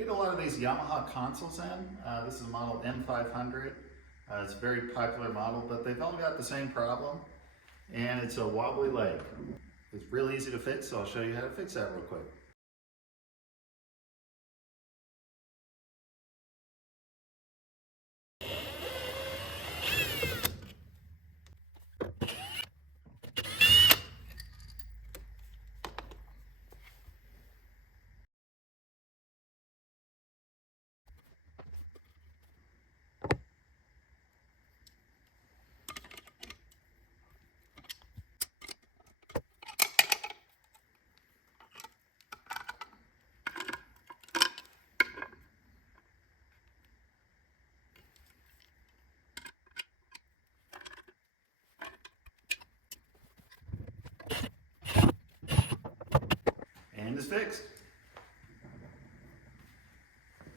get a lot of these Yamaha consoles in. This is a model M500. It's a very popular model, but they've all got the same problem, and it's a wobbly leg. It's real easy to fix, so I'll show you how to fix that real quick. And it's fixed.